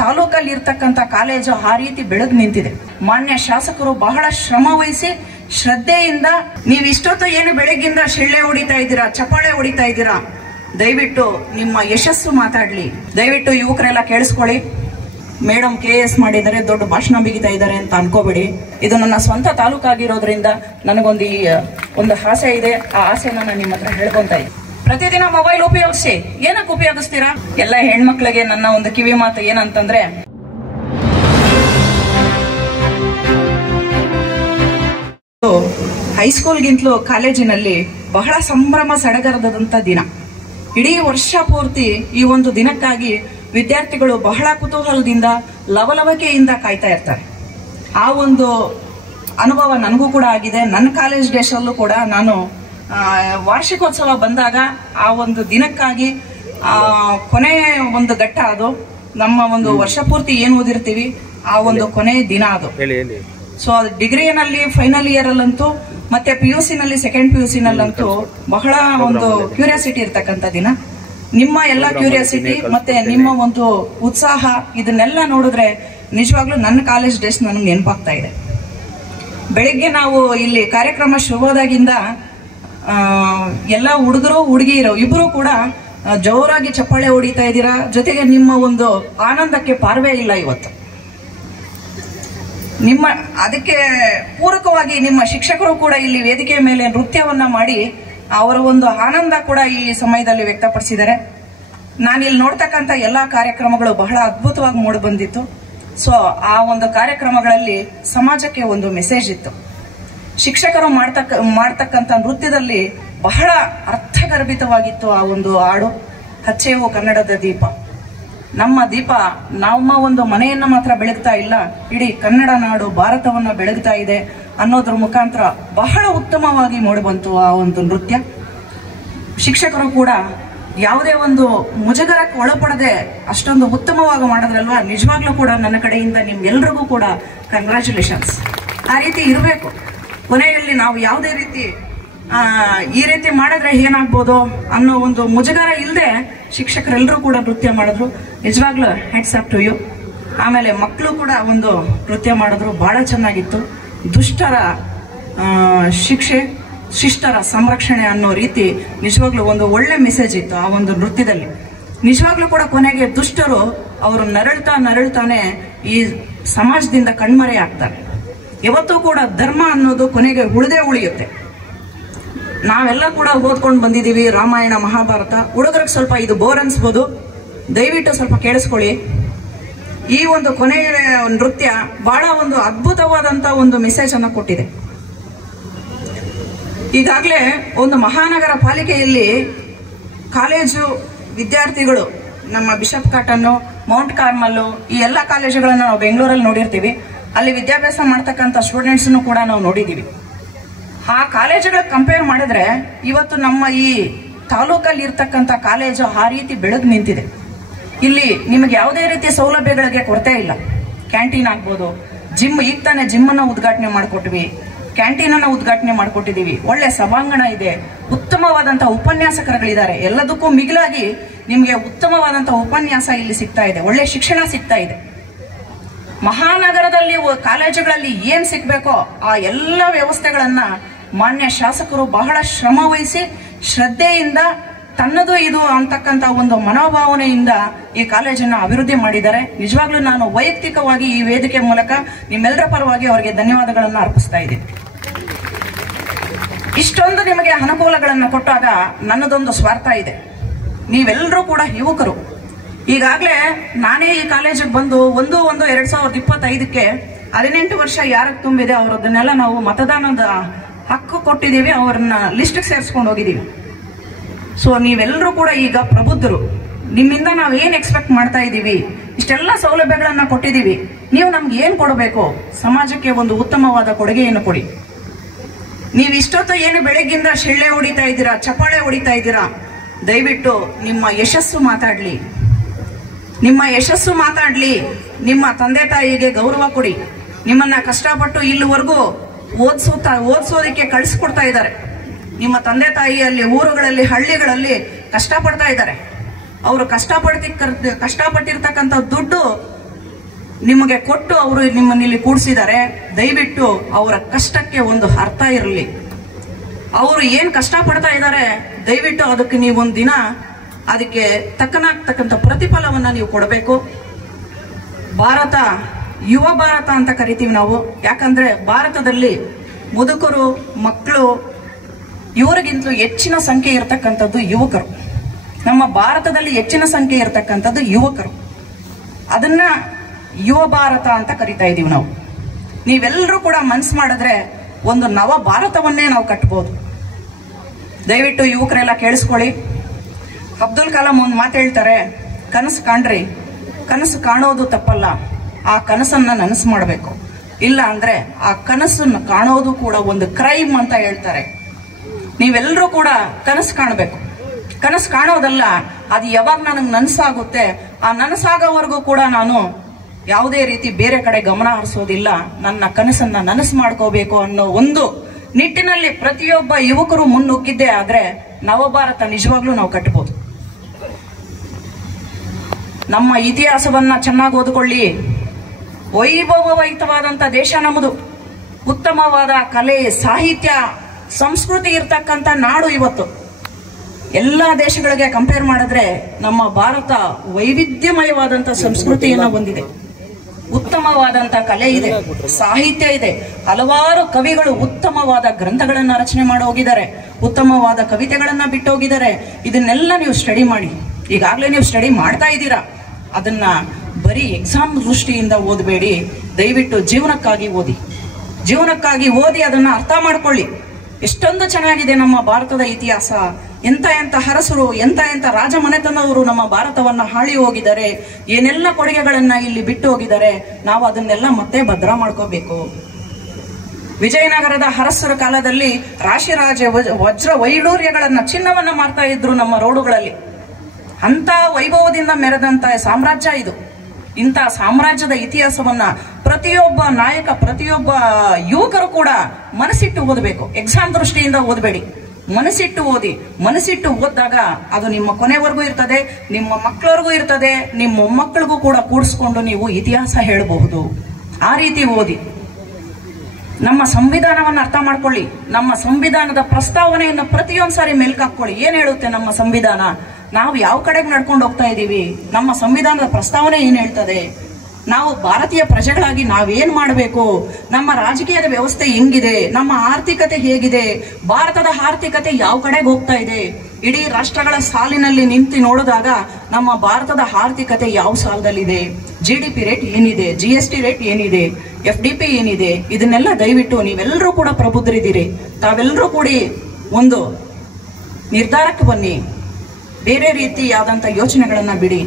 ತಾಲೂಕಲ್ಲಿ ಇರ್ತಕ್ಕಂಥ ಕಾಲೇಜು ಆ ರೀತಿ ಬೆಳೆದು ನಿಂತಿದೆ. ಮಾನ್ಯ ಶಾಸಕರು ಬಹಳ ಶ್ರಮ ವಹಿಸಿ ಶ್ರದ್ಧೆಯಿಂದ ನೀವು ಇಷ್ಟೊತ್ತು ಏನು ಬೆಳಗ್ಗಿಂದ ಶಿಳ್ಳೆ ಹೊಡಿತಾ ಇದ್ದೀರಾ, ಚಪ್ಪಾಳೆ ಹೊಡಿತಾ ಇದ್ದೀರಾ, ದಯವಿಟ್ಟು ನಿಮ್ಮ ಯಶಸ್ಸು ಮಾತಾಡ್ಲಿ. ದಯವಿಟ್ಟು ಯುವಕರೆಲ್ಲ ಕೇಳಿಸ್ಕೊಳ್ಳಿ. ಮೇಡಮ್ KS ಮಾಡಿದ್ದಾರೆ, ದೊಡ್ಡ ಭಾಷಣ ಬಿಗಿತಾ ಇದ್ದಾರೆ ಅಂತ ಅನ್ಕೋಬೇಡಿ. ಇದು ನನ್ನ ಸ್ವಂತ ತಾಲೂಕಾಗಿರೋದ್ರಿಂದ ನನಗೊಂದು ಒಂದು ಆಸೆ ಇದೆ. ಆ ಆಸೆನ ನಾನು ನಿಮ್ಮ ಹತ್ರ ಹೇಳ್ಕೊಂತ ಇದ್ದೀನಿ. ಪ್ರತಿದಿನ ಮೊಬೈಲ್ ಉಪಯೋಗಿಸಿ. ಏನಕ್ಕೆ ಉಪಯೋಗಿಸ್ತೀರಾ? ಎಲ್ಲ ಹೆಣ್ಮಕ್ಳಿಗೆ ನನ್ನ ಒಂದು ಕಿವಿ ಮಾತು ಏನಂತಂದ್ರೆ, ಹೈಸ್ಕೂಲ್ಗಿಂತಲೂ ಕಾಲೇಜಿನಲ್ಲಿ ಬಹಳ ಸಂಭ್ರಮ ಸಡಗರದಂತ ದಿನ. ಇಡೀ ವರ್ಷ ಪೂರ್ತಿ ಈ ಒಂದು ದಿನಕ್ಕಾಗಿ ವಿದ್ಯಾರ್ಥಿಗಳು ಬಹಳ ಕುತೂಹಲದಿಂದ ಲವಲವಿಕೆಯಿಂದ ಕಾಯ್ತಾ ಇರ್ತಾರೆ. ಆ ಒಂದು ಅನುಭವ ನನಗೂ ಕೂಡ ಆಗಿದೆ. ನನ್ನ ಕಾಲೇಜ್ ಡೇಸ್ ಅಲ್ಲೂ ಕೂಡ ನಾನು ವಾರ್ಷಿಕೋತ್ಸವ ಬಂದಾಗ ಆ ಒಂದು ದಿನಕ್ಕಾಗಿ ಕೊನೆ ಒಂದು ಘಟ್ಟ ಅದು. ನಮ್ಮ ಒಂದು ವರ್ಷ ಪೂರ್ತಿ ಏನು ಓದಿರ್ತೀವಿ ಆ ಒಂದು ಕೊನೆ ದಿನ ಅದು. ಸೊ ಅದು ಡಿಗ್ರಿನಲ್ಲಿ ಫೈನಲ್ ಇಯರ್ ಅಲ್ಲಂತೂ ಮತ್ತೆ PUC ನಲ್ಲಿ ಸೆಕೆಂಡ್ PUC ನಲ್ಲಂತೂ ಬಹಳ ಒಂದು ಕ್ಯೂರಿಯಾಸಿಟಿ ಇರ್ತಕ್ಕಂಥ ದಿನ. ನಿಮ್ಮ ಎಲ್ಲ ಕ್ಯೂರಿಯಾಸಿಟಿ ಮತ್ತೆ ನಿಮ್ಮ ಒಂದು ಉತ್ಸಾಹ ಇದನ್ನೆಲ್ಲ ನೋಡಿದ್ರೆ ನಿಜವಾಗ್ಲೂ ನನ್ನ ಕಾಲೇಜ್ ಡೇಸ್ ನನಗೆ ನೆನಪಾಗ್ತಾ ಇದೆ. ಬೆಳಿಗ್ಗೆ ನಾವು ಇಲ್ಲಿ ಕಾರ್ಯಕ್ರಮ ಶುರುವಾದಾಗಿಂದ ಎಲ್ಲ ಹುಡುಗರು ಹುಡುಗಿಯರು ಇಬ್ರು ಕೂಡ ಜೋರಾಗಿ ಚಪ್ಪಾಳೆ ಹೊಡಿತಾ ಇದ್ದೀರಾ. ಜೊತೆಗೆ ನಿಮ್ಮ ಒಂದು ಆನಂದಕ್ಕೆ ಪಾರ್ವೇ ಇಲ್ಲ ಇವತ್ತು. ಅದಕ್ಕೆ ಪೂರಕವಾಗಿ ನಿಮ್ಮ ಶಿಕ್ಷಕರು ಕೂಡ ಇಲ್ಲಿ ವೇದಿಕೆಯ ಮೇಲೆ ನೃತ್ಯವನ್ನ ಮಾಡಿ ಅವರ ಒಂದು ಆನಂದ ಕೂಡ ಈ ಸಮಯದಲ್ಲಿ ವ್ಯಕ್ತಪಡಿಸಿದ್ದಾರೆ. ನಾನಿಲ್ಲಿ ನೋಡ್ತಕ್ಕಂಥ ಎಲ್ಲಾ ಕಾರ್ಯಕ್ರಮಗಳು ಬಹಳ ಅದ್ಭುತವಾಗಿ ಮೂಡಿ ಬಂದಿತ್ತು. ಸೊ ಆ ಒಂದು ಕಾರ್ಯಕ್ರಮಗಳಲ್ಲಿ ಸಮಾಜಕ್ಕೆ ಒಂದು ಮೆಸೇಜ್ ಇತ್ತು. ಶಿಕ್ಷಕರು ಮಾಡ್ತಕ್ಕಂಥ ನೃತ್ಯದಲ್ಲಿ ಬಹಳ ಅರ್ಥಗರ್ಭಿತವಾಗಿತ್ತು ಆ ಒಂದು ಹಾಡು. ಹಚ್ಚೇವು ಕನ್ನಡದ ದೀಪ. ನಮ್ಮ ದೀಪ ನಮ್ಮ ಒಂದು ಮನೆಯನ್ನ ಮಾತ್ರ ಬೆಳಗ್ತಾ ಇಲ್ಲ, ಇಡೀ ಕನ್ನಡ ನಾಡು ಭಾರತವನ್ನ ಬೆಳಗ್ತಾ ಇದೆ ಅನ್ನೋದ್ರ ಮುಖಾಂತರ ಬಹಳ ಉತ್ತಮವಾಗಿ ಮೂಡಿಬಂತು ಆ ಒಂದು ನೃತ್ಯ. ಶಿಕ್ಷಕರು ಕೂಡ ಯಾವುದೇ ಒಂದು ಮುಜುಗರಕ್ಕೆ ಒಳಪಡದೆ ಅಷ್ಟೊಂದು ಉತ್ತಮವಾಗಿ ಮಾಡಿದ್ರಲ್ವಾ. ನಿಜವಾಗ್ಲೂ ಕೂಡ ನನ್ನ ಕಡೆಯಿಂದ ನಿಮ್ಗೆಲ್ರಿಗೂ ಕೂಡ ಕಂಗ್ರ್ಯಾಚುಲೇಷನ್ಸ್. ಆ ರೀತಿ ಇರಬೇಕು. ಕೊನೆಯಲ್ಲಿ ನಾವು ಯಾವುದೇ ರೀತಿ ಈ ರೀತಿ ಮಾಡಿದ್ರೆ ಏನಾಗ್ಬೋದು ಅನ್ನೋ ಒಂದು ಮುಜುಗರ ಇಲ್ಲದೆ ಶಿಕ್ಷಕರೆಲ್ಲರೂ ಕೂಡ ನೃತ್ಯ ಮಾಡಿದ್ರು. ನಿಜವಾಗ್ಲೂ ಹ್ಯಾಟ್ಸ್ ಆಫ್ ಟು ಯು. ಆಮೇಲೆ ಮಕ್ಕಳು ಕೂಡ ಒಂದು ನೃತ್ಯ ಮಾಡಿದ್ರು, ಬಹಳ ಚೆನ್ನಾಗಿತ್ತು. ದುಷ್ಟರ ಶಿಕ್ಷೆ, ಶಿಷ್ಟರ ಸಂರಕ್ಷಣೆ ಅನ್ನೋ ರೀತಿ ನಿಜವಾಗ್ಲೂ ಒಂದು ಒಳ್ಳೆ ಮೆಸೇಜ್ ಇತ್ತು ಆ ಒಂದು ನೃತ್ಯದಲ್ಲಿ. ನಿಜವಾಗ್ಲೂ ಕೂಡ ಕೊನೆಗೆ ದುಷ್ಟರು ಅವರು ನರಳ್ತಾನೆ ಈ ಸಮಾಜದಿಂದ ಕಣ್ಮರೆ ಆಗ್ತಾರೆ. ಯಾವತ್ತೂ ಕೂಡ ಧರ್ಮ ಅನ್ನೋದು ಕೊನೆಗೆ ಉಳಿಯುತ್ತೆ. ನಾವೆಲ್ಲ ಕೂಡ ಓದ್ಕೊಂಡು ಬಂದಿದ್ದೀವಿ ರಾಮಾಯಣ ಮಹಾಭಾರತ. ಹುಡುಗರಿಗೆ ಸ್ವಲ್ಪ ಇದು ಬೋರ್ ಅನ್ಸ್ಬೋದು, ದಯವಿಟ್ಟು ಸ್ವಲ್ಪ ಕೇಳಿಸ್ಕೊಳ್ಳಿ. ಈ ಒಂದು ಕೊನೆಯ ನೃತ್ಯ ಬಹಳ ಒಂದು ಅದ್ಭುತವಾದಂತ ಒಂದು ಮೆಸೇಜ್ ಅನ್ನ ಕೊಟ್ಟಿದೆ. ಈಗಾಗಲೇ ಒಂದು ಮಹಾನಗರ ಪಾಲಿಕೆಯಲ್ಲಿ ಕಾಲೇಜು ವಿದ್ಯಾರ್ಥಿಗಳು ನಮ್ಮ ಬಿಷಪ್ ಕಾಟನ್, ಮೌಂಟ್ ಕಾರ್ಮಲ್ ಈ ಎಲ್ಲ ಕಾಲೇಜುಗಳನ್ನ ನಾವು ಬೆಂಗಳೂರಲ್ಲಿ ನೋಡಿರ್ತೀವಿ. ಅಲ್ಲಿ ವಿದ್ಯಾಭ್ಯಾಸ ಮಾಡ್ತಕ್ಕಂಥ ಸ್ಟೂಡೆಂಟ್ಸ್ ಕೂಡ ನಾವು ನೋಡಿದೀವಿ. ಆ ಕಾಲೇಜುಗಳಿಗೆ ಕಂಪೇರ್ ಮಾಡಿದ್ರೆ ಇವತ್ತು ನಮ್ಮ ಈ ತಾಲೂಕಲ್ಲಿ ಇರ್ತಕ್ಕಂಥ ಕಾಲೇಜು ಆ ರೀತಿ ಬೆಳೆದು ನಿಂತಿದೆ. ಇಲ್ಲಿ ನಿಮಗೆ ಯಾವುದೇ ರೀತಿಯ ಸೌಲಭ್ಯಗಳಿಗೆ ಕೊರತೆ ಇಲ್ಲ. ಕ್ಯಾಂಟೀನ್ ಆಗ್ಬೋದು, ಜಿಮ್, ಈಗ ತಾನೇ ಜಿಮ್ ಅನ್ನ ಉದ್ಘಾಟನೆ ಮಾಡಿಕೊಟ್ವಿ, ಕ್ಯಾಂಟೀನ್ ಅನ್ನ ಉದ್ಘಾಟನೆ ಮಾಡಿಕೊಟ್ಟಿದೀವಿ. ಒಳ್ಳೆ ಸಭಾಂಗಣ ಇದೆ, ಉತ್ತಮವಾದಂತಹ ಉಪನ್ಯಾಸಕರುಗಳಿದ್ದಾರೆ. ಎಲ್ಲದಕ್ಕೂ ಮಿಗಿಲಾಗಿ ನಿಮಗೆ ಉತ್ತಮವಾದಂತಹ ಉಪನ್ಯಾಸ ಇಲ್ಲಿ ಸಿಗ್ತಾ ಇದೆ, ಒಳ್ಳೆ ಶಿಕ್ಷಣ ಸಿಗ್ತಾ ಇದೆ. ಮಹಾನಗರದಲ್ಲಿ ಕಾಲೇಜುಗಳಲ್ಲಿ ಏನ್ ಸಿಗ್ಬೇಕೋ ಆ ಎಲ್ಲ ವ್ಯವಸ್ಥೆಗಳನ್ನ ಮಾನ್ಯ ಶಾಸಕರು ಬಹಳ ಶ್ರಮ ವಹಿಸಿ ಶ್ರದ್ಧೆಯಿಂದ ತನ್ನದು ಇದು ಅಂತಕ್ಕಂಥ ಒಂದು ಮನೋಭಾವನೆಯಿಂದ ಈ ಕಾಲೇಜನ್ನ ಅಭಿವೃದ್ಧಿ ಮಾಡಿದ್ದಾರೆ. ನಿಜವಾಗ್ಲೂ ನಾನು ವೈಯಕ್ತಿಕವಾಗಿ ಈ ವೇದಿಕೆ ಮೂಲಕ ನಿಮ್ಮೆಲ್ಲರ ಪರವಾಗಿ ಅವರಿಗೆ ಧನ್ಯವಾದಗಳನ್ನ ಅರ್ಪಿಸ್ತಾ ಇದ್ದೀನಿ. ಇಷ್ಟೊಂದು ನಿಮಗೆ ಅನುಕೂಲಗಳನ್ನು ಕೊಟ್ಟಾಗ ನನ್ನದೊಂದು ಸ್ವಾರ್ಥ ಇದೆ. ನೀವೆಲ್ಲರೂ ಕೂಡ ಯುವಕರು. ಈಗಾಗಲೇ ನಾನೇ ಈ ಕಾಲೇಜಿಗೆ ಬಂದು 1/1/2025ಕ್ಕೆ 18 ವರ್ಷ ಯಾರಿಗೆ ತುಂಬಿದೆ ಅವರದನ್ನೆಲ್ಲ ನಾವು ಮತದಾನದ ಹಕ್ಕು ಕೊಟ್ಟಿದ್ದೀವಿ, ಅವ್ರನ್ನ ಲಿಸ್ಟ್ಗೆ ಸೇರಿಸ್ಕೊಂಡು ಹೋಗಿದ್ದೀವಿ. ಸೊ ನೀವೆಲ್ಲರೂ ಕೂಡ ಈಗ ಪ್ರಬುದ್ಧರು. ನಿಮ್ಮಿಂದ ನಾವು ಏನ್ ಎಕ್ಸ್ಪೆಕ್ಟ್ ಮಾಡ್ತಾ ಇದ್ದೀವಿ, ಇಷ್ಟೆಲ್ಲ ಸೌಲಭ್ಯಗಳನ್ನ ಕೊಟ್ಟಿದ್ದೀವಿ, ನೀವು ನಮ್ಗೆ ಏನ್ ಕೊಡಬೇಕು, ಸಮಾಜಕ್ಕೆ ಒಂದು ಉತ್ತಮವಾದ ಕೊಡುಗೆಯನ್ನು ಕೊಡಿ. ನೀವು ಇಷ್ಟೊತ್ತು ಏನು ಬೆಳಗ್ಗಿಂದ ಶಿಳ್ಳೆ ಹೊಡಿತಾ ಇದ್ದೀರಾ, ಚಪ್ಪಾಳೆ ಹೊಡಿತಾ ಇದ್ದೀರಾ, ದಯವಿಟ್ಟು ನಿಮ್ಮ ಯಶಸ್ಸು ಮಾತಾಡ್ಲಿ. ನಿಮ್ಮ ಯಶಸ್ಸು ಮಾತಾಡ್ಲಿ. ನಿಮ್ಮ ತಂದೆ ತಾಯಿಗೆ ಗೌರವ ಕೊಡಿ. ನಿಮ್ಮನ್ನ ಕಷ್ಟಪಟ್ಟು ಇಲ್ಲಿವರೆಗೂ ಓದಿಸೋದಕ್ಕೆ ಕಳಿಸ್ಕೊಡ್ತಾ ಇದ್ದಾರೆ. ನಿಮ್ಮ ತಂದೆ ತಾಯಿಯಲ್ಲಿ ಊರುಗಳಲ್ಲಿ ಹಳ್ಳಿಗಳಲ್ಲಿ ಕಷ್ಟಪಡ್ತಾ ಇದ್ದಾರೆ. ಅವರು ಕಷ್ಟಪಟ್ಟಿರ್ತಕ್ಕಂಥ ದುಡ್ಡು ನಿಮಗೆ ಕೊಟ್ಟು ಅವರು ನಿಮ್ಮನ್ನ ಇಲ್ಲಿ ಕೂಡಿಸಿದ್ದಾರೆ. ದಯವಿಟ್ಟು ಅವರ ಕಷ್ಟಕ್ಕೆ ಒಂದು ಅರ್ಥ ಇರಲಿ. ಅವರು ಏನ್ ಕಷ್ಟ ಪಡ್ತಾ ಇದ್ದಾರೆ, ದಯವಿಟ್ಟು ಅದಕ್ಕೆ ನೀವೊಂದು ದಿನ ಅದಕ್ಕೆ ತಕ್ಕನಾಗ್ತಕ್ಕಂಥ ಪ್ರತಿಫಲವನ್ನ ನೀವು ಕೊಡಬೇಕು. ಭಾರತ ಯುವ ಭಾರತ ಅಂತ ಕರಿತೀವಿ ನಾವು. ಯಾಕಂದ್ರೆ ಭಾರತದಲ್ಲಿ ಮುದುಕರು, ಮಕ್ಕಳು ಇವರಿಗಿಂತಲೂ ಹೆಚ್ಚಿನ ಸಂಖ್ಯೆ ಇರತಕ್ಕಂಥದ್ದು ಯುವಕರು. ನಮ್ಮ ಭಾರತದಲ್ಲಿ ಹೆಚ್ಚಿನ ಸಂಖ್ಯೆ ಇರತಕ್ಕಂಥದ್ದು ಯುವಕರು. ಅದನ್ನ ಯುವ ಭಾರತ ಅಂತ ಕರಿತಾ ಇದೀವಿ ನಾವು. ನೀವೆಲ್ಲರೂ ಕೂಡ ಮನ್ಸು ಮಾಡಿದ್ರೆ ಒಂದು ನವ ಭಾರತವನ್ನೇ ನಾವು ಕಟ್ಬೋದು. ದಯವಿಟ್ಟು ಯುವಕರೆಲ್ಲ ಕೇಳಿಸ್ಕೊಳ್ಳಿ. ಅಬ್ದುಲ್ ಕಲಾಂ ಒಂದು ಮಾತು ಹೇಳ್ತಾರೆ, ಕನಸು ಕಾಣ್ರಿ, ಕನಸು ಕಾಣೋದು ತಪ್ಪಲ್ಲ, ಆ ಕನಸನ್ನ ನನಸು ಮಾಡಬೇಕು. ಇಲ್ಲ ಅಂದ್ರೆ ಆ ಕನಸನ್ನ ಕಾಣೋದು ಕೂಡ ಒಂದು ಕ್ರೈಮ್ ಅಂತ ಹೇಳ್ತಾರೆ. ನೀವೆಲ್ಲರೂ ಕೂಡ ಕನಸು ಕಾಣಬೇಕು. ಕನಸು ಕಾಣೋದಲ್ಲ, ಅದು ಯಾವಾಗ ನನಗೆ ನನಸಾಗುತ್ತೆ, ಆ ನನಸಾಗೋವರೆಗೂ ಕೂಡ ನಾನು ಯಾವುದೇ ರೀತಿ ಬೇರೆ ಕಡೆ ಗಮನ ಹರಿಸೋದಿಲ್ಲ. ನನ್ನ ಕನಸನ್ನ ನನಸು ಮಾಡ್ಕೋಬೇಕು ಅನ್ನೋ ಒಂದು ನಿಟ್ಟಿನಲ್ಲಿ ಪ್ರತಿಯೊಬ್ಬ ಯುವಕರು ಮುನ್ನುಗ್ಗಿದ್ದೇ ಆದ್ರೆ ನವಭಾರತ ನಿಜವಾಗ್ಲೂ ನಾವು ಕಟ್ಟಬಹುದು. ನಮ್ಮ ಇತಿಹಾಸವನ್ನ ಚೆನ್ನಾಗಿ ಓದಿಕೊಳ್ಳಿ. ವೈಭವಯುತವಾದಂತ ದೇಶ ನಮ್ಮದು. ಉತ್ತಮವಾದ ಕಲೆ, ಸಾಹಿತ್ಯ, ಸಂಸ್ಕೃತಿ ಇರ್ತಕ್ಕಂಥ ನಾಡು ಇವತ್ತು. ಎಲ್ಲಾ ದೇಶಗಳಿಗೆ ಕಂಪೇರ್ ಮಾಡಿದ್ರೆ ನಮ್ಮ ಭಾರತ ವೈವಿಧ್ಯಮಯವಾದಂತ ಸಂಸ್ಕೃತಿಯನ್ನ ಹೊಂದಿದೆ. ಉತ್ತಮವಾದಂತ ಕಲೆ ಇದೆ, ಸಾಹಿತ್ಯ ಇದೆ. ಹಲವಾರು ಕವಿಗಳು ಉತ್ತಮವಾದ ಗ್ರಂಥಗಳನ್ನ ರಚನೆ ಮಾಡಿ ಹೋಗಿದ್ದಾರೆ, ಉತ್ತಮವಾದ ಕವಿತೆಗಳನ್ನ ಬಿಟ್ಟು ಹೋಗಿದ್ದಾರೆ. ಇದನ್ನೆಲ್ಲ ನೀವು ಸ್ಟಡಿ ಮಾಡಿ. ಈಗಾಗಲೇ ನೀವು ಸ್ಟಡಿ ಮಾಡ್ತಾ ಇದ್ದೀರಾ. ಅದನ್ನ ಬರೀ ಎಕ್ಸಾಮ್ ದೃಷ್ಟಿಯಿಂದ ಓದಬೇಡಿ. ದಯವಿಟ್ಟು ಜೀವನಕ್ಕಾಗಿ ಓದಿ. ಜೀವನಕ್ಕಾಗಿ ಓದಿ ಅದನ್ನ ಅರ್ಥ ಮಾಡ್ಕೊಳ್ಳಿ. ಎಷ್ಟೊಂದು ಚೆನ್ನಾಗಿದೆ ನಮ್ಮ ಭಾರತದ ಇತಿಹಾಸ. ಎಂತ ಅರಸರು, ಎಂತ ರಾಜ ಮನೆತನವರು ನಮ್ಮ ಭಾರತವನ್ನ ಹಾಳಿ ಹೋಗಿದ್ದಾರೆ. ಏನೆಲ್ಲ ಕೊಡುಗೆಗಳನ್ನ ಇಲ್ಲಿ ಬಿಟ್ಟು ಹೋಗಿದ್ದಾರೆ. ನಾವು ಅದನ್ನೆಲ್ಲ ಮತ್ತೆ ಭದ್ರ ಮಾಡ್ಕೋಬೇಕು. ವಿಜಯನಗರದ ಅರಸರ ಕಾಲದಲ್ಲಿ ರಾಶಿ ವಜ್ರ ವೈಡೂರ್ಯಗಳನ್ನ, ಚಿನ್ನವನ್ನ ಮಾರ್ತಾ ಇದ್ರು ನಮ್ಮ ರೋಡುಗಳಲ್ಲಿ. ಅಂತ ವೈಭವದಿಂದ ಮೆರೆದಂತ ಸಾಮ್ರಾಜ್ಯ ಇದು. ಇಂಥ ಸಾಮ್ರಾಜ್ಯದ ಇತಿಹಾಸವನ್ನ ಪ್ರತಿಯೊಬ್ಬ ನಾಯಕ, ಪ್ರತಿಯೊಬ್ಬ ಯುವಕರು ಕೂಡ ಮನಸ್ಸಿಟ್ಟು ಓದಬೇಕು. ಎಕ್ಸಾಮ್ ದೃಷ್ಟಿಯಿಂದ ಓದಬೇಡಿ, ಮನಸ್ಸಿಟ್ಟು ಓದಿ. ಮನಸ್ಸಿಟ್ಟು ಓದಿದಾಗ ಅದು ನಿಮ್ಮ ಕೊನೆವರೆಗೂ ಇರ್ತದೆ, ನಿಮ್ಮ ಮಕ್ಕಳವರೆಗೂ ಇರ್ತದೆ, ನಿಮ್ಮ ಮೊಮ್ಮಕ್ಕಳಿಗೂ ಕೂಡ ಕೂಡಿಸ್ಕೊಂಡು ನೀವು ಇತಿಹಾಸ ಹೇಳಬಹುದು. ಆ ರೀತಿ ಓದಿ. ನಮ್ಮ ಸಂವಿಧಾನವನ್ನು ಅರ್ಥ ಮಾಡ್ಕೊಳ್ಳಿ. ನಮ್ಮ ಸಂವಿಧಾನದ ಪ್ರಸ್ತಾವನೆಯನ್ನು ಪ್ರತಿಯೊಂದು ಸಾರಿ ಮೆಲ್ಕಾಕೊಳ್ಳಿ. ಏನ್ ಹೇಳುತ್ತೆ ನಮ್ಮ ಸಂವಿಧಾನ, ನಾವು ಯಾವ ಕಡೆಗೆ ನಡ್ಕೊಂಡು ಹೋಗ್ತಾ ಇದ್ದೀವಿ, ನಮ್ಮ ಸಂವಿಧಾನದ ಪ್ರಸ್ತಾವನೆ ಏನ್ ಹೇಳ್ತದೆ, ನಾವು ಭಾರತೀಯ ಪ್ರಜೆಗಳಾಗಿ ನಾವೇನ್ ಮಾಡಬೇಕು, ನಮ್ಮ ರಾಜಕೀಯದ ವ್ಯವಸ್ಥೆ ಹೆಂಗಿದೆ, ನಮ್ಮ ಆರ್ಥಿಕತೆ ಹೇಗಿದೆ, ಭಾರತದ ಆರ್ಥಿಕತೆ ಯಾವ ಕಡೆಗೆ ಹೋಗ್ತಾ ಇದೆ. ಇಡೀ ರಾಷ್ಟ್ರಗಳ ಸಾಲಿನಲ್ಲಿ ನಿಂತು ನೋಡಿದಾಗ ನಮ್ಮ ಭಾರತದ ಆರ್ಥಿಕತೆ ಯಾವ ಸಾಲದಲ್ಲಿದೆ, GDP ರೇಟ್ ಏನಿದೆ, GST ರೇಟ್ ಏನಿದೆ, FDP ಏನಿದೆ, ಇದನ್ನೆಲ್ಲ ದಯವಿಟ್ಟು ನೀವೆಲ್ಲರೂ ಕೂಡ ಪ್ರಬುದ್ಧರಿದ್ದೀರಿ. ತಾವೆಲ್ಲರೂ ಕೂಡಿ ಒಂದು ನಿರ್ಧಾರಕ್ಕೆ ಬನ್ನಿ. ಬೇರೆ ರೀತಿಯಾದಂಥ ಯೋಚನೆಗಳನ್ನ ಬಿಡಿ.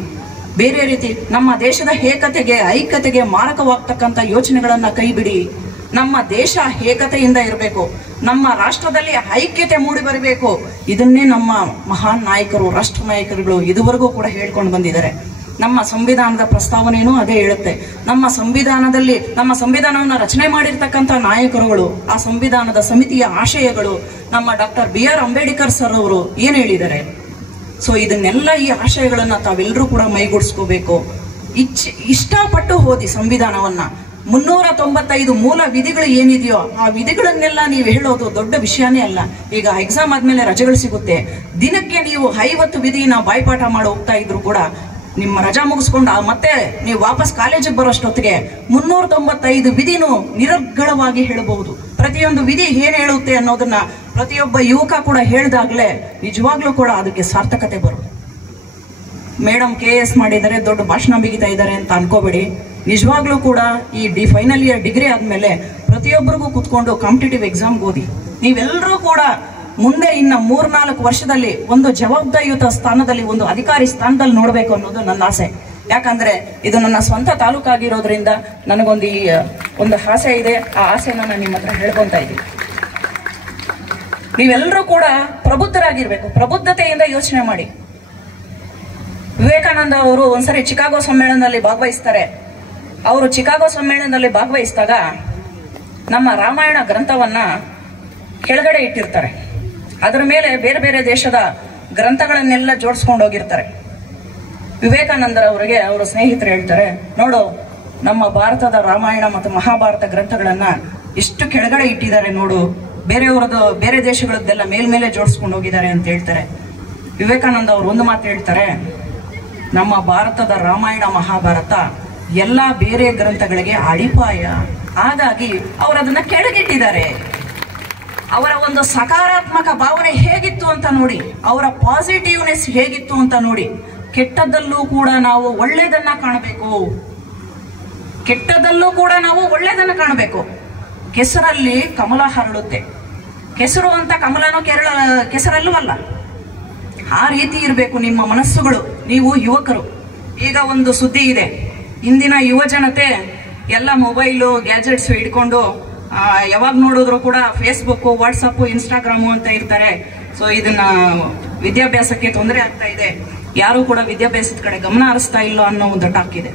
ಬೇರೆ ರೀತಿ ನಮ್ಮ ದೇಶದ ಏಕತೆಗೆ, ಐಕ್ಯತೆಗೆ ಮಾರಕವಾಗ್ತಕ್ಕಂಥ ಯೋಚನೆಗಳನ್ನ ಕೈ ಬಿಡಿ. ನಮ್ಮ ದೇಶ ಏಕತೆಯಿಂದ ಇರಬೇಕು. ನಮ್ಮ ರಾಷ್ಟ್ರದಲ್ಲಿ ಐಕ್ಯತೆ ಮೂಡಿ ಬರಬೇಕು. ಇದನ್ನೇ ನಮ್ಮ ಮಹಾನ್ ನಾಯಕರು, ರಾಷ್ಟ್ರ ನಾಯಕರುಗಳು ಇದುವರೆಗೂ ಕೂಡ ಹೇಳ್ಕೊಂಡು ಬಂದಿದ್ದಾರೆ. ನಮ್ಮ ಸಂವಿಧಾನದ ಪ್ರಸ್ತಾವನೆಯೂ ಅದೇ ಹೇಳುತ್ತೆ. ನಮ್ಮ ಸಂವಿಧಾನವನ್ನು ರಚನೆ ಮಾಡಿರ್ತಕ್ಕಂಥ ನಾಯಕರುಗಳು, ಆ ಸಂವಿಧಾನದ ಸಮಿತಿಯ ಆಶಯಗಳು, ನಮ್ಮ ಡಾಕ್ಟರ್ BR ಅಂಬೇಡ್ಕರ್ ಸರ್ ಅವರು ಏನ್ ಹೇಳಿದ್ದಾರೆ. ಸೊ ಇದನ್ನೆಲ್ಲ, ಈ ಆಶಯಗಳನ್ನ ತಾವೆಲ್ಲರೂ ಕೂಡ ಮೈಗೂಡಿಸ್ಕೋಬೇಕು. ಇಷ್ಟಪಟ್ಟು ಓದಿ ಸಂವಿಧಾನವನ್ನ. 395 ಮೂಲ ವಿಧಿಗಳು ಏನಿದೆಯೋ ಆ ವಿಧಿಗಳನ್ನೆಲ್ಲ ನೀವು ಹೇಳೋದು ದೊಡ್ಡ ವಿಷಯನೇ ಅಲ್ಲ. ಈಗ ಎಕ್ಸಾಮ್ ಆದ್ಮೇಲೆ ರಜೆಗಳು ಸಿಗುತ್ತೆ. ದಿನಕ್ಕೆ ನೀವು 50 ವಿಧಿನ ಬಾಯ್ಪಾಠ ಮಾಡಿ ಹೋಗ್ತಾ ಇದ್ರು ಕೂಡ ನಿಮ್ಮ ರಜಾ ಮುಗಿಸ್ಕೊಂಡು ಮತ್ತೆ ನೀವು ವಾಪಸ್ ಕಾಲೇಜಿಗೆ ಬರೋಷ್ಟೊತ್ತಿಗೆ 395 ವಿಧಿನೂ ನಿರರ್ಗಳವಾಗಿ ಹೇಳಬಹುದು. ಪ್ರತಿಯೊಂದು ವಿಧಿ ಏನ್ ಹೇಳುತ್ತೆ ಅನ್ನೋದನ್ನ ಪ್ರತಿಯೊಬ್ಬ ಯುವಕ ಕೂಡ ಹೇಳಿದಾಗ್ಲೇ ನಿಜವಾಗ್ಲೂ ಕೂಡ ಅದಕ್ಕೆ ಸಾರ್ಥಕತೆ ಬರುತ್ತೆ. ಮೇಡಮ್ KS ಮಾಡಿದ್ದಾರೆ, ದೊಡ್ಡ ಭಾಷಣ ಬಿಗಿತಾ ಇದ್ದಾರೆ ಅಂತ ಅನ್ಕೋಬೇಡಿ. ನಿಜವಾಗ್ಲೂ ಕೂಡ ಈ ಫೈನಲ್ ಇಯರ್ ಡಿಗ್ರಿ ಆದ್ಮೇಲೆ ಪ್ರತಿಯೊಬ್ಬರಿಗೂ ಕುತ್ಕೊಂಡು ಕಾಂಪಿಟೇಟಿವ್ ಎಕ್ಸಾಮ್ ಓದಿ. ನೀವೆಲ್ಲರೂ ಕೂಡ ಮುಂದೆ ಇನ್ನ 3-4 ವರ್ಷದಲ್ಲಿ ಒಂದು ಜವಾಬ್ದಾರಿಯುತ ಸ್ಥಾನದಲ್ಲಿ, ಒಂದು ಅಧಿಕಾರಿ ಸ್ಥಾನದಲ್ಲಿ ನೋಡ್ಬೇಕು ಅನ್ನೋದು ನನ್ನ ಆಸೆ. ಯಾಕಂದ್ರೆ ಇದು ನನ್ನ ಸ್ವಂತ ತಾಲೂಕಾಗಿರೋದ್ರಿಂದ ನನಗೊಂದು ಆಸೆ ಇದೆ. ಆ ಆಸೆನ ನಾನು ನಿಮ್ಮ ಹತ್ರ ಹೇಳ್ಕೊಂತ ಇದ್ದೀನಿ. ನೀವೆಲ್ಲರೂ ಕೂಡ ಪ್ರಬುದ್ಧರಾಗಿರ್ಬೇಕು. ಪ್ರಬುದ್ಧತೆಯಿಂದ ಯೋಚನೆ ಮಾಡಿ. ವಿವೇಕಾನಂದ ಅವರು ಒಂದ್ಸರಿ ಚಿಕಾಗೋ ಸಮ್ಮೇಳನದಲ್ಲಿ ಭಾಗವಹಿಸ್ತಾರೆ. ಅವರು ಚಿಕಾಗೋ ಸಮ್ಮೇಳನದಲ್ಲಿ ಭಾಗವಹಿಸಿದಾಗ ನಮ್ಮ ರಾಮಾಯಣ ಗ್ರಂಥವನ್ನ ಕೆಳಗಡೆ ಇಟ್ಟಿರ್ತಾರೆ. ಅದರ ಮೇಲೆ ಬೇರೆ ಬೇರೆ ದೇಶದ ಗ್ರಂಥಗಳನ್ನೆಲ್ಲ ಜೋಡಿಸ್ಕೊಂಡು ಹೋಗಿರ್ತಾರೆ. ವಿವೇಕಾನಂದರವರಿಗೆ ಅವರ ಸ್ನೇಹಿತರು ಹೇಳ್ತಾರೆ, ನೋಡು ನಮ್ಮ ಭಾರತದ ರಾಮಾಯಣ ಮತ್ತು ಮಹಾಭಾರತ ಗ್ರಂಥಗಳನ್ನ ಎಷ್ಟು ಕೆಳಗಡೆ ಇಟ್ಟಿದ್ದಾರೆ ನೋಡು, ಬೇರೆಯವರದ್ದು ಬೇರೆ ದೇಶಗಳದ್ದೆಲ್ಲ ಮೇಲ್ಮೇಲೆ ಜೋಡಿಸ್ಕೊಂಡು ಹೋಗಿದ್ದಾರೆ ಅಂತ ಹೇಳ್ತಾರೆ. ವಿವೇಕಾನಂದ ಅವರು ಒಂದು ಮಾತು ಹೇಳ್ತಾರೆ, ನಮ್ಮ ಭಾರತದ ರಾಮಾಯಣ ಮಹಾಭಾರತ ಎಲ್ಲ ಬೇರೆ ಗ್ರಂಥಗಳಿಗೆ ಅಡಿಪಾಯ, ಹಾಗಾಗಿ ಅವರು ಅದನ್ನ ಕೆಳಗಿಟ್ಟಿದ್ದಾರೆ. ಅವರ ಒಂದು ಸಕಾರಾತ್ಮಕ ಭಾವನೆ ಹೇಗಿತ್ತು ಅಂತ ನೋಡಿ, ಅವರ ಪಾಸಿಟಿವ್ನೆಸ್ ಹೇಗಿತ್ತು ಅಂತ ನೋಡಿ. ಕೆಟ್ಟದ್ದಲ್ಲೂ ಕೂಡ ನಾವು ಒಳ್ಳೆಯದನ್ನ ಕಾಣಬೇಕು, ಕೆಟ್ಟದಲ್ಲೂ ಕೂಡ ನಾವು ಒಳ್ಳೆಯದನ್ನ ಕಾಣಬೇಕು. ಕೆಸರಲ್ಲಿ ಕಮಲ ಹರಡುತ್ತೆ, ಕೆಸರು ಅಂತ ಕಮಲನೋ ಕೆಸರಲ್ಲೂ ಅಲ್ಲ. ಆ ರೀತಿ ಇರಬೇಕು ನಿಮ್ಮ ಮನಸ್ಸುಗಳು. ನೀವು ಯುವಕರು, ಈಗ ಒಂದು ಸುದ್ದಿ ಇದೆ, ಇಂದಿನ ಯುವ ಜನತೆ ಎಲ್ಲ ಮೊಬೈಲು ಗ್ಯಾಜೆಟ್ಸ್ ಹಿಡ್ಕೊಂಡು ಯಾವಾಗ ನೋಡಿದ್ರು ಕೂಡ ಫೇಸ್ಬುಕ್, ವಾಟ್ಸಪ್, ಇನ್ಸ್ಟಾಗ್ರಾಮು ಅಂತ ಇರ್ತಾರೆ. ಸೊ ಇದನ್ನ ವಿದ್ಯಾಭ್ಯಾಸಕ್ಕೆ ತೊಂದರೆ ಆಗ್ತಾ ಇದೆ, ಯಾರು ಕೂಡ ವಿದ್ಯಾಭ್ಯಾಸದ ಕಡೆ ಗಮನ ಹರಿಸ್ತಾ ಇಲ್ಲ ಅನ್ನೋ ಒಂದು ಟಾಕ್ ಇದೆ.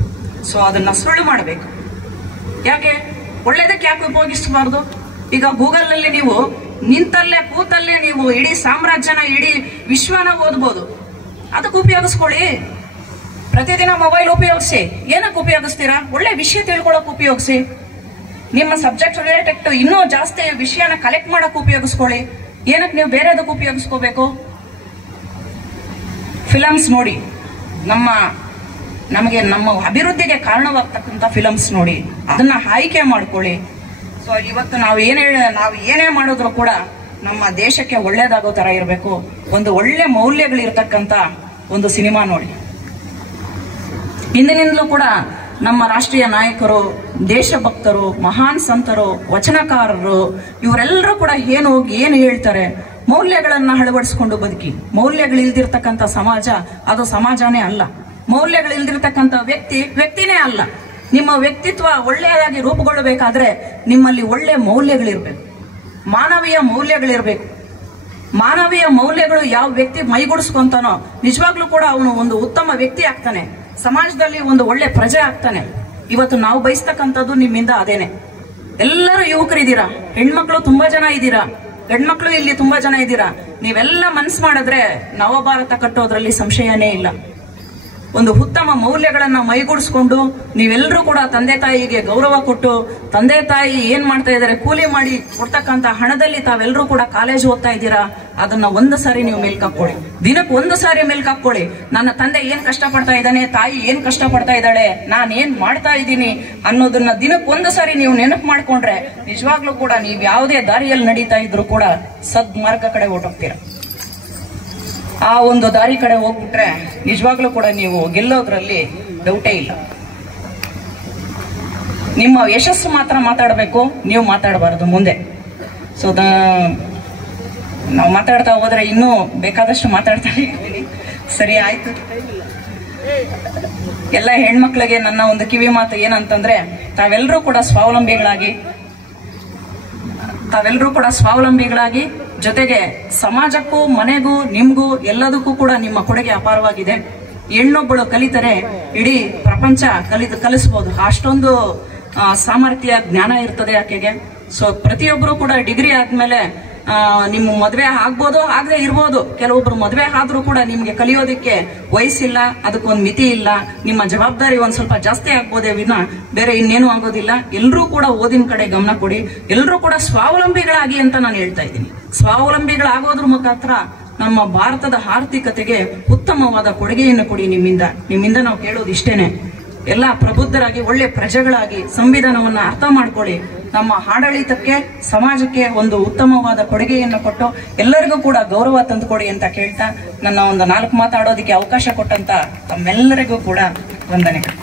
ಸೊ ಅದನ್ನ ಸುಳ್ಳು ಮಾಡಬೇಕು. ಯಾಕೆ ಒಳ್ಳೇದಕ್ಕೆ ಯಾಕೆ ಉಪಯೋಗಿಸಬಾರ್ದು? ಈಗ ಗೂಗಲ್ ನಲ್ಲಿ ನೀವು ನಿಂತಲ್ಲೇ ಕೂತಲ್ಲೇ ನೀವು ಇಡೀ ಸಾಮ್ರಾಜ್ಯನ, ಇಡೀ ವಿಶ್ವನ ಓದ್ಬೋದು. ಅದಕ್ಕೆ ಉಪಯೋಗಿಸ್ಕೊಳ್ಳಿ. ಪ್ರತಿದಿನ ಮೊಬೈಲ್ ಉಪಯೋಗಿಸಿ. ಏನಕ್ಕೆ ಉಪಯೋಗಿಸ್ತೀರಾ? ಒಳ್ಳೆ ವಿಷಯ ತಿಳ್ಕೊಳಕ್ ಉಪಯೋಗಿಸಿ. ನಿಮ್ಮ ಸಬ್ಜೆಕ್ಟ್ ರಿಲೇಟೆಡ್ ಇನ್ನೂ ಜಾಸ್ತಿ ವಿಷಯನ ಕಲೆಕ್ಟ್ ಮಾಡಕ್ ಉಪಯೋಗಿಸ್ಕೊಳ್ಳಿ. ಏನಕ್ಕೆ ನೀವು ಬೇರೆದಕ್ಕೆ ಉಪಯೋಗಿಸ್ಕೋಬೇಕು? ಫಿಲಮ್ಸ್ ನೋಡಿ, ನಮಗೆ ನಮ್ಮ ಅಭಿವೃದ್ಧಿಗೆ ಕಾರಣವಾಗ್ತಕ್ಕಂಥ ಫಿಲಮ್ಸ್ ನೋಡಿ, ಅದನ್ನ ಆಯ್ಕೆ ಮಾಡ್ಕೊಳ್ಳಿ. ಸೊ ಇವತ್ತು ನಾವು ಏನೇ ಮಾಡಿದ್ರು ಕೂಡ ನಮ್ಮ ದೇಶಕ್ಕೆ ಒಳ್ಳೇದಾಗೋ ತರ ಇರಬೇಕು. ಒಂದು ಒಳ್ಳೆ ಮೌಲ್ಯಗಳಿರ್ತಕ್ಕಂಥ ಒಂದು ಸಿನಿಮಾ ನೋಡಿ. ಹಿಂದಿನಿಂದಲೂ ಕೂಡ ನಮ್ಮ ರಾಷ್ಟ್ರೀಯ ನಾಯಕರು, ದೇಶಭಕ್ತರು, ಮಹಾನ್ ಸಂತರು, ವಚನಕಾರರು ಇವರೆಲ್ಲರೂ ಕೂಡ ಏನು ಹೇಳ್ತಾರೆ, ಮೌಲ್ಯಗಳನ್ನ ಅಳವಡಿಸಿಕೊಂಡು ಬದುಕಿ. ಮೌಲ್ಯಗಳಿಲ್ದಿರ್ತಕ್ಕಂಥ ಸಮಾಜ ಅದು ಸಮಾಜನೇ ಅಲ್ಲ. ಮೌಲ್ಯಗಳಿಲ್ದಿರ್ತಕ್ಕಂಥ ವ್ಯಕ್ತಿನೇ ಅಲ್ಲ. ನಿಮ್ಮ ವ್ಯಕ್ತಿತ್ವ ಒಳ್ಳೆಯದಾಗಿ ರೂಪುಗೊಳ್ಳಬೇಕಾದ್ರೆ ನಿಮ್ಮಲ್ಲಿ ಒಳ್ಳೆ ಮೌಲ್ಯಗಳಿರ್ಬೇಕು, ಮಾನವೀಯ ಮೌಲ್ಯಗಳಿರ್ಬೇಕು. ಮಾನವೀಯ ಮೌಲ್ಯಗಳು ಯಾವ ವ್ಯಕ್ತಿ ಮೈಗೂಡಿಸ್ಕೊಂತಾನೋ ನಿಜವಾಗ್ಲೂ ಕೂಡ ಅವನು ಒಂದು ಉತ್ತಮ ವ್ಯಕ್ತಿ ಆಗ್ತಾನೆ, ಸಮಾಜದಲ್ಲಿ ಒಂದು ಒಳ್ಳೆ ಪ್ರಜೆ ಆಗ್ತಾನೆ. ಇವತ್ತು ನಾವು ಬಯಸ್ತಕ್ಕಂಥದ್ದು ನಿಮ್ಮಿಂದ ಅದೇನೆ. ಎಲ್ಲರೂ ಯುವಕರಿದ್ದೀರಾ, ಹೆಣ್ಮಕ್ಳು ತುಂಬಾ ಜನ ಇದ್ದೀರಾ, ಗಂಡ್ಮಕ್ಳು ಇಲ್ಲಿ ತುಂಬಾ ಜನ ಇದ್ದೀರಾ. ನೀವೆಲ್ಲ ಮನಸ್ಸು ಮಾಡಿದ್ರೆ ನವಭಾರತ ಕಟ್ಟೋದ್ರಲ್ಲಿ ಸಂಶಯನೇ ಇಲ್ಲ. ಒಂದು ಉತ್ತಮ ಮೌಲ್ಯಗಳನ್ನ ಮೈಗೂಡಿಸ್ಕೊಂಡು ನೀವೆಲ್ಲರೂ ಕೂಡ ತಂದೆ ತಾಯಿಗೆ ಗೌರವ ಕೊಟ್ಟು, ತಂದೆ ತಾಯಿ ಏನ್ ಮಾಡ್ತಾ ಇದಾರೆ, ಕೂಲಿ ಮಾಡಿ ಕೊಡ್ತಕ್ಕಂತ ಹಣದಲ್ಲಿ ತಾವೆಲ್ಲರೂ ಕೂಡ ಕಾಲೇಜ್ ಓದ್ತಾ ಇದ್ದೀರಾ, ಅದನ್ನ ಒಂದು ಸಾರಿ ನೀವು ಮೇಲ್ಕಾಕೊಳ್ಳಿ. ದಿನಕ್ಕೆ ಒಂದು ಸಾರಿ ಮೇಲ್ಕಾಕೊಳ್ಳಿ. ನನ್ನ ತಂದೆ ಏನ್ ಕಷ್ಟ ಪಡ್ತಾ ಇದ್ದಾನೆ, ತಾಯಿ ಏನ್ ಕಷ್ಟ ಪಡ್ತಾ ಇದ್ದಾಳೆ, ನಾನ್ ಏನ್ ಮಾಡ್ತಾ ಇದ್ದೀನಿ ಅನ್ನೋದನ್ನ ದಿನಕ್ಕೆ ಒಂದು ಸಾರಿ ನೀವು ನೆನಪು ಮಾಡ್ಕೊಂಡ್ರೆ ನಿಜವಾಗ್ಲೂ ಕೂಡ ನೀವು ಯಾವುದೇ ದಾರಿಯಲ್ಲಿ ನಡೀತಾ ಇದ್ರು ಕೂಡ ಸದ್ಮಾರ್ಗ ಕಡೆ ಹೊರಟೋಗ್ತೀರಾ. ಆ ಒಂದು ದಾರಿ ಕಡೆ ಹೋಗ್ಬಿಟ್ರೆ ನಿಜವಾಗ್ಲೂ ಕೂಡ ನೀವು ಗೆಲ್ಲೋದ್ರಲ್ಲಿ ಡೌಟೇ ಇಲ್ಲ. ನಿಮ್ಮ ಯಶಸ್ಸು ಮಾತ್ರ ಮಾತಾಡಬೇಕು, ನೀವು ಮಾತಾಡಬಾರದು ಮುಂದೆ. ಸೊ ನಾವು ಮಾತಾಡ್ತಾ ಹೋದ್ರೆ ಇನ್ನೂ ಬೇಕಾದಷ್ಟು ಮಾತಾಡ್ತಾ ಇರ್ತೀನಿ. ಸರಿ, ಆಯ್ತು. ಎಲ್ಲ ಹೆಣ್ಮಕ್ಳಿಗೆ ನನ್ನ ಒಂದು ಕಿವಿ ಮಾತು ಏನಂತಂದ್ರೆ, ತಾವೆಲ್ಲರೂ ಕೂಡ ಸ್ವಾವಲಂಬಿಗಳಾಗಿ ಜೊತೆಗೆ ಸಮಾಜಕ್ಕೂ, ಮನೆಗೂ, ನಿಮ್ಗೂ ಎಲ್ಲದಕ್ಕೂ ಕೂಡ ನಿಮ್ಮ ಕೊಡುಗೆ ಅಪಾರವಾಗಿದೆ. ಹೆಣ್ಣೊಬ್ಬಳು ಕಲಿತರೆ ಇಡೀ ಪ್ರಪಂಚ ಕಲಿಸಬಹುದು. ಅಷ್ಟೊಂದು ಸಾಮರ್ಥ್ಯ, ಜ್ಞಾನ ಇರ್ತದೆ ಆಕೆಗೆ. ಸೊ ಪ್ರತಿಯೊಬ್ಬರು ಕೂಡ ಡಿಗ್ರಿ ಆದ್ಮೇಲೆ ನಿಮ್ಮ ಮದುವೆ ಆಗ್ಬೋದು, ಆಗದೆ ಇರ್ಬೋದು. ಕೆಲವೊಬ್ರು ಮದುವೆ ಆದ್ರೂ ಕೂಡ ನಿಮ್ಗೆ ಕಲಿಯೋದಕ್ಕೆ ವಯಸ್ಸಿಲ್ಲ, ಅದಕ್ಕೊಂದು ಮಿತಿ ಇಲ್ಲ. ನಿಮ್ಮ ಜವಾಬ್ದಾರಿ ಒಂದ್ ಸ್ವಲ್ಪ ಜಾಸ್ತಿ ಆಗ್ಬೋದೇ ವಿನ ಬೇರೆ ಇನ್ನೇನು ಆಗೋದಿಲ್ಲ. ಎಲ್ಲರೂ ಕೂಡ ಓದಿನ ಕಡೆ ಗಮನ ಕೊಡಿ. ಎಲ್ಲರೂ ಕೂಡ ಸ್ವಾವಲಂಬಿಗಳಾಗಿ ಅಂತ ನಾನು ಹೇಳ್ತಾ ಇದ್ದೀನಿ. ಸ್ವಾವಲಂಬಿಗಳಾಗೋದ್ರ ಮುಖಾಂತರ ನಮ್ಮ ಭಾರತದ ಆರ್ಥಿಕತೆಗೆ ಉತ್ತಮವಾದ ಕೊಡುಗೆಯನ್ನು ಕೊಡಿ. ನಿಮ್ಮಿಂದ ನಾವು ಕೇಳೋದು ಇಷ್ಟೇನೆ. ಎಲ್ಲ ಪ್ರಬುದ್ಧರಾಗಿ, ಒಳ್ಳೆ ಪ್ರಜೆಗಳಾಗಿ ಸಂವಿಧಾನವನ್ನ ಅರ್ಥ ಮಾಡ್ಕೊಳ್ಳಿ. ನಮ್ಮ ಆಡಳಿತಕ್ಕೆ, ಸಮಾಜಕ್ಕೆ ಒಂದು ಉತ್ತಮವಾದ ಕೊಡುಗೆಯನ್ನು ಕೊಟ್ಟು ಎಲ್ಲರಿಗೂ ಕೂಡ ಗೌರವ ತಂದುಕೊಡಿ ಅಂತ ಕೇಳ್ತಾ ನನ್ನ ಒಂದು 4 ಮಾತಾಡೋದಕ್ಕೆ ಅವಕಾಶ ಕೊಟ್ಟಂತ ತಮ್ಮೆಲ್ಲರಿಗೂ ಕೂಡ ವಂದನೆಗಳು.